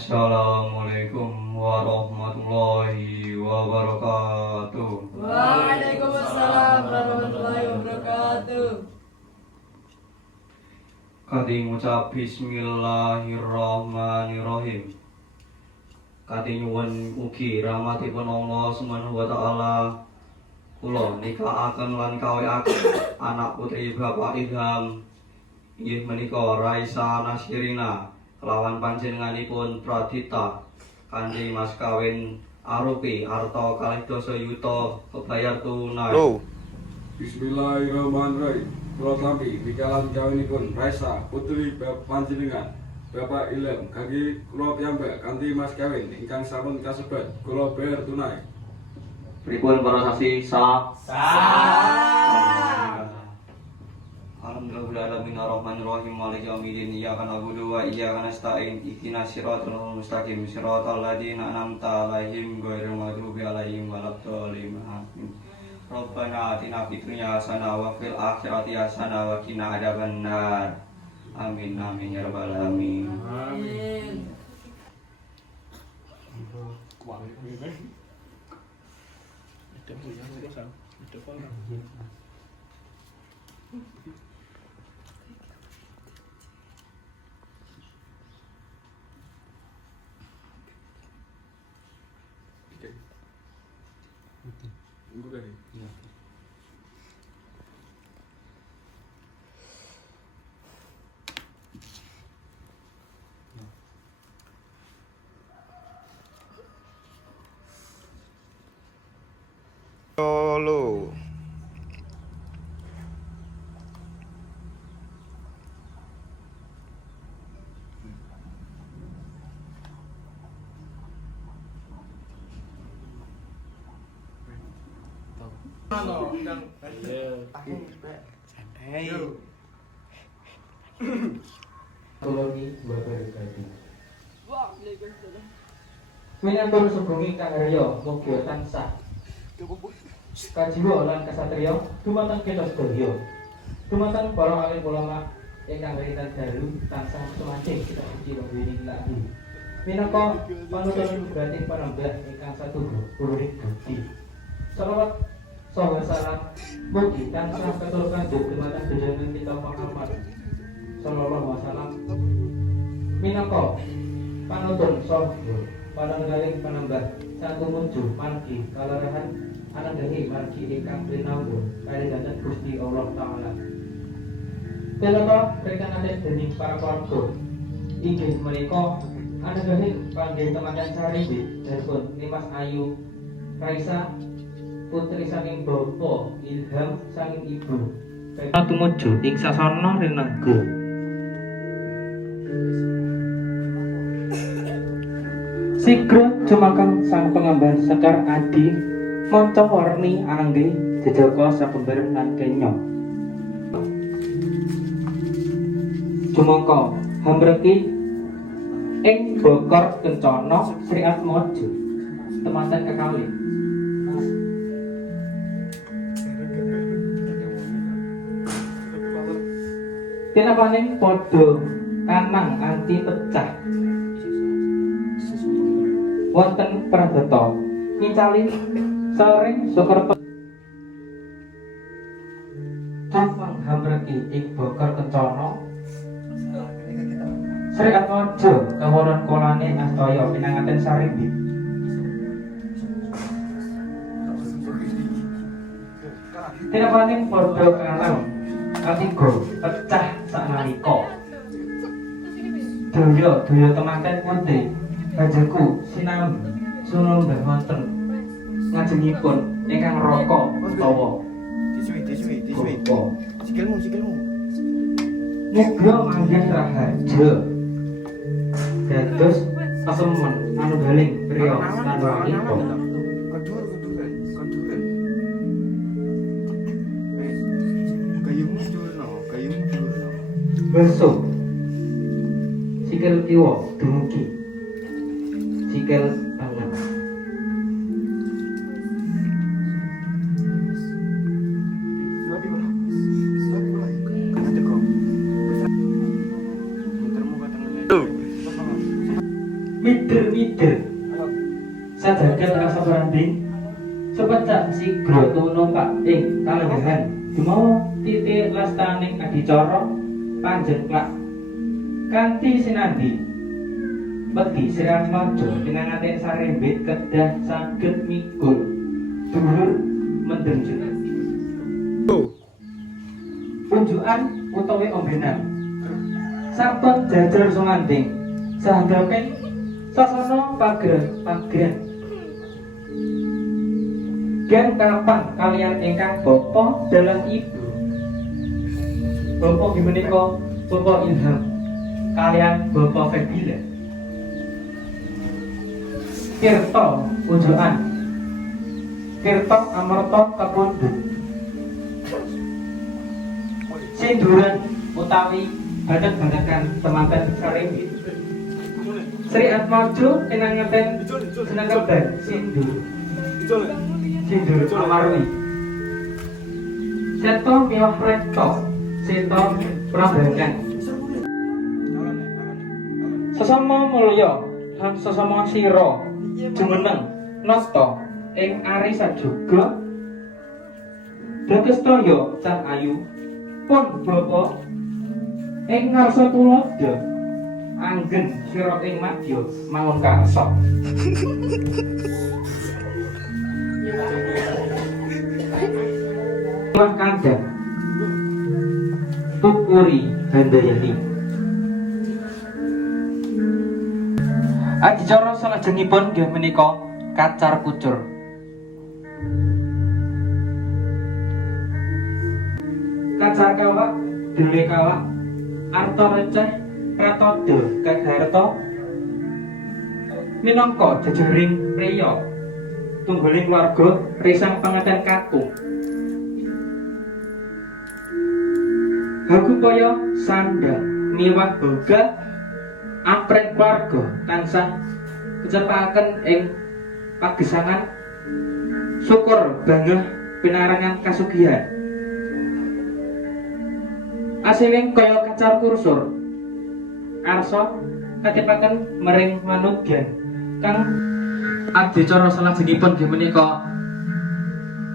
Assalamualaikum warahmatullahi wabarakatuh. Waalaikumsalam warahmatullahi wabarakatuh. Kading ngucap bismillahirrahmanirrahim. Kading nyuwun ugi rahmatipun Allah Subhanahu wa taala. Kula nikahaken lan kawekaken anak putri Bapak Ilham inggih menika Raisa Nasirina kelawan panjenenganipun Pradita kanthi mas kawin arupi arta 2 yuta kebayar tunai. Bismillahirrahmanirrahim. Kula tampi pikalan kawinipun Raisa putri panjenengan Bapak Ilham kangge kula piyambak kanthi mas kawin ingkang sampun kasebat kula bayar tunai. Pripun para saksi sah? Alhamdulillahirabbil alamin maliki yaumiddin iyyaka na'budu wa iyyaka nasta'in ihdinas siratal mustaqim siratal ladzina an'amta 'alaihim ghairil maghdubi 'alaihim waladdallin amin. Rabbana atina fid dunya hasanah wa fil akhirati hasanah wa qina adzabannar. Amin amin ya rabbal alamin. Amin. Solo. Minangka sugungi kang rya muga tansah kajiwa lan kasatriya dumateng kita sedaya dumateng para alim ulama ingkang rinten dalu tansah semancing kita suci wining lagi minangka panuntun berarti panambah ingkang satuhu puruning bukti selawat saha salam mugi tansah ketulungan dumateng junjungan kita Muhammad sallallahu alaihi wasallam minangka panuntun saha pananggaling panambah satu muncul margi kalarahan ananggahi margi ingkang pinambur kaliyanipun Gusti Allah Ta'ala. Telaka rekan adat dening para keluarga inggih menika ananggahi panggih temandan saribit dipun Nimas Ayu Raisa putri saking Bapak Ilham saking Ibu tumuju ing sasana rinenggo. Sigra cumakang sang pengambar sekar adi monco warni angge jejaka sabeber lan kenya cumangka hamreki ing bokor kencana Sri Atmaja temanten kekalih tinapaning padha kanang anti pecah wonten pradata ngicali saring Sukerto Cangkang hamreki ing bokor kencana Sri Atmaja kaworon kolane astaya pinanganten saribit tinapaning padha kanang katiga pecah sanalika daya temanten putih Bajaku sinambi sunung wonten ngajengipun ingkang raka utawa Sikilmu. muga manggih rahaja dados kesemen anu galing priya lan wanita. Besok sikil kiwa dumugi sikil tangan. Mider sajagat rasa beranding sepecak sigra tumumpak ing kalenggahan dumawa titik lastaning adicara panjenengan kanthi sinandi wedi sirah maja pinanganten sarembet kedah saged mikul dhuwur mendenjut unjukan utawi ombenan sampun jajar sumanding sahandaken sasana pagren gen kapan kalian ingkang bapa dalam ibu bapa menika bapa Ilham kalian bapa Febila Tirta unjukan Tirta amarta kapundhut sinduran utawi badak-badakan temanten sarembit Sri Atmajo pinanganten senengkeban sindur amarwi Seto miwah rekto Seto prabagan sesama mulya lan sesama sira jumeneng nasta ing ari sajuga dados toya can ayu pun bapa ing ngarsa tuladha anggen sira ing madya mangun karsa Wah kandang Tukuri Handayani adicara salajengipun nggih menika kacar kucur kacar kawak dele kawak arta receh pratoda kadarta minangka jejering priya tunggaling warga risang panganten kakung Hagupaya sandang miwah boga aprek warga tansah kecepakaken ing pagesangan syukur banggah pinarangan kasugihan asiling kaya kacar kursur arsa katipaken mering manunggan kang adicara salajengipun nggih menika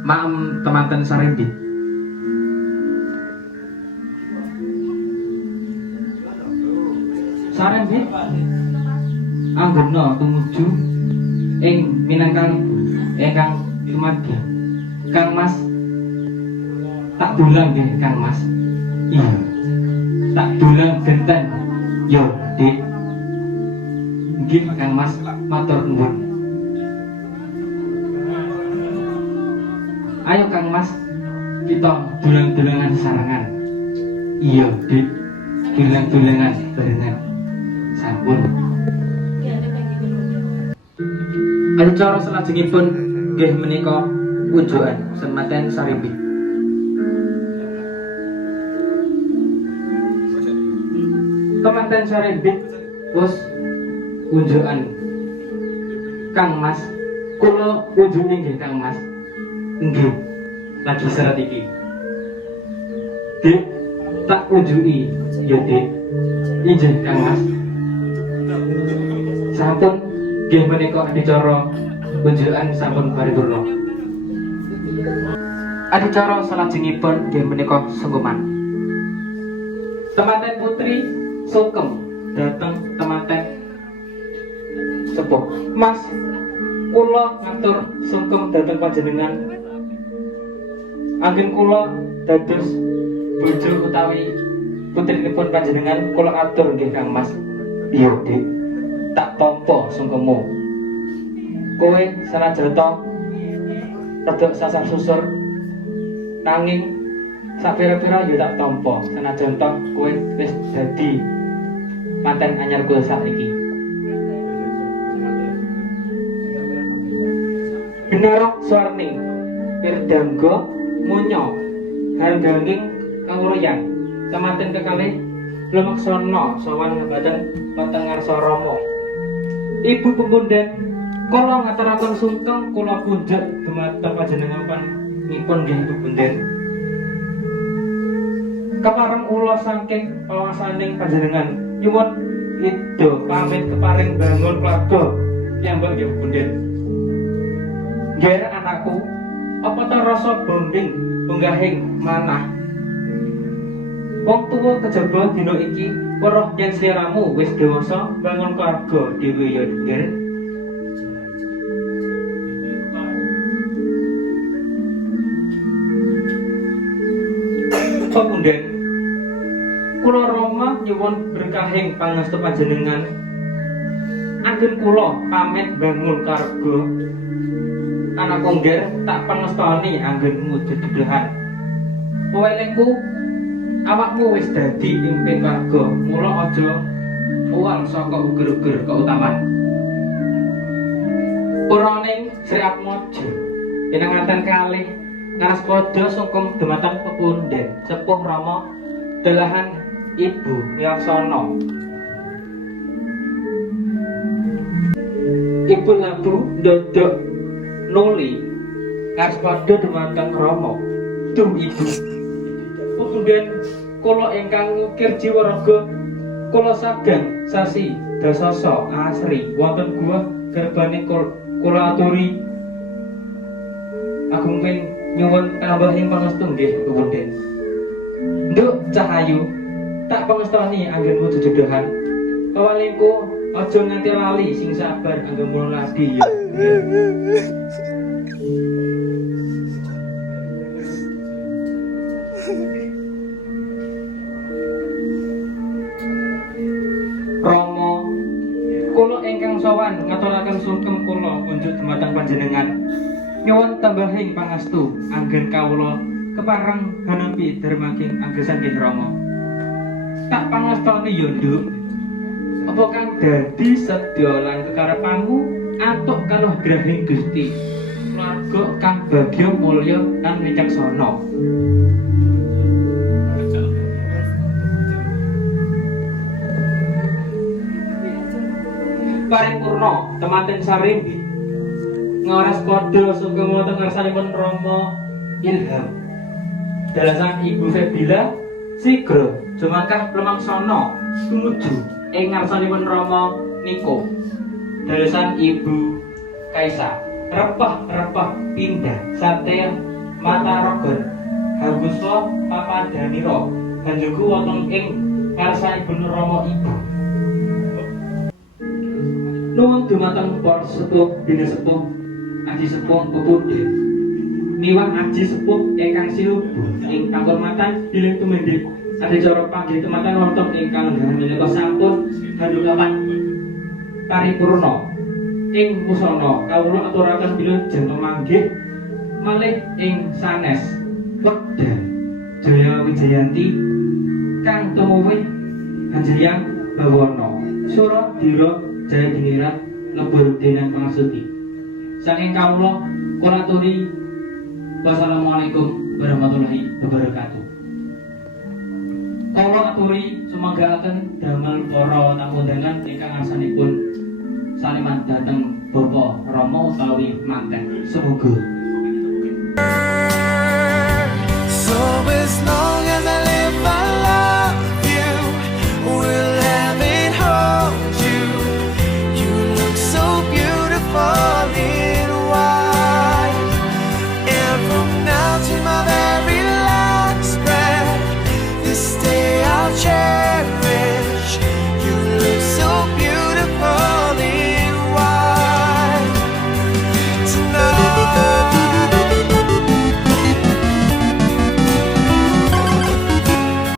maem temanten sarembit sarembit anggena tumuju ing minangkang ingkang dumadya Kang Mas tak dulang nggih Kang Mas iya tak dulang genten yo Dik nggih Kang Mas matur nuwun ayo Kang Mas kita dulang-dulangan sarangan iya Dik dulang-dulangan barengan sampun acara salajengipun nggih menika unjukan semanten sarembit temanten sarembit wis unjukan Kang Mas kula unjuni nggih Kang Mas nggih lagi syarat iki Dik tak unjuki ya Dik injih Kang Mas sampun nggih menika adicara unjukan sampun paripurna adicara salajengipun nggih menika sungkeman temanten putri sungkem dateng temanten sepuh Mas kula ngatur sungkem dateng panjenengan anggen kula dados bojo utawi putrinipun panjenengan kula atur nggih Kang Mas iya Dik tak tampa sungkemmu kowe sanajata rada sasar susur nanging sapira-pira yo tak tampa senajan toh kowe wis dadi manten anyarku saiki Binarok Swarni Pirdangga Munyo Harganging Kawuryan Samanten kekalih lumaksana sowan ngabaten patengarsa Rama. Ibu pemunden kula ngaturaken sungkem kula punjuk dumateng panjenenganipun nggih pemunden. Kepareng ula saking pawasaning panjenengan nyuwun ida pamit keparing bangun keluarga piyambak nggih pemunden. Nggih anakku, apa ta rasa bonding punggahing manah? Wong tuwa kejaba dina iki weruh yen sliramu wis dewasa bangun keluarga dhewe ya nggih. Pemunden kula Rama nyuwun berkahing pangestu panjenengan anggen kula pamit bangun keluarga. Anak kongger tak pangestoni anggenmu dedehan. Puwelekku awakmu wis dadi pimpin warga, mula aja uwal saka uger-uger keutamaan. Puraning Sri Atmaja pinanganten kalih ngaras padha sungkem dumateng pepunden sepuh Rama dalahan Ibu Wiyaksana. Ibu Labu ndodok nuli ngaras padha dumateng Rama. Duh Ibu, pepunden kula ingkang ngukir jiwa raga kula saged sasi dasasa asri wonten guwa gerbane kula aturi agunging nyuwun tambahing pangestu nggih pepunden. Nduk Cahayu tak pangestoni anggenmu jejedahan. Kawalingku aja nganti lali sing sabar anggenmu lagi ya. Rama, kula ingkang sowan ngaturaken sungkem kula punjuk dumateng panjenengan. Nyuwun tambahing pangestu anggen kawula kepareng hanempi dermaging anggesan nggih Rama. Tak pangestoni ya Nduk. Apa kang dadi sedya lan kekarepanmu atuk kalugrahing Gusti. Keluarga kang bagya mulya lan wicaksana. Paripurna temanten sarimbi ngaras padha sugeng wonten ngarsanipun Rama Ilham. Dalasan Ibu Febila sigra jumangkah plemangsana tumuju ing ngarsanipun Rama Niko. Dalasan Ibu Kaisa repah-repah pindah satya mata rogon haguswa papadanira banjuku wonten ing ngarsanipun Rama Ibu. Nuwun dumateng para sepuh bini sepuh aji sepuh pepunden niwah aji sepuh ingkang sinubuh ing kangurmatan bilih tumindhik adicara panggih tematan wonten ingkang menika sampun handhukaken paripurna ing musana kawula aturaken bilih pamanggih malih ing sanes Wedha Jaya Wijayanti kang tumuwih Hanjayang Bawana Suradira Jaya Dinirat lebur denan pangasuti. Saking kawula kula aturi wassalamualaikum warahmatullahi wabarakatuh. Kula aturi sumanggaken damel para tamu undangan ingkang ngarsanipun saliman dhateng Bapak Rama utawi manten. Semoga